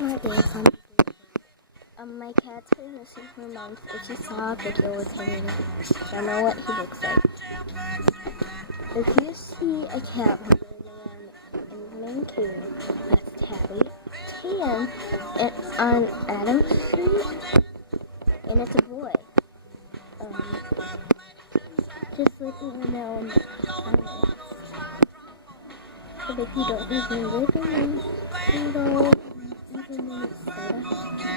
My day from my cat's been missing for months. If you saw a video with him, I don't know what he looks like. If you see a cat living in Vancouver, that's Tabby, Tan, and on Adams Street, and it's a boy. Just let me know in the comments. So that you don't even live in Minnesota.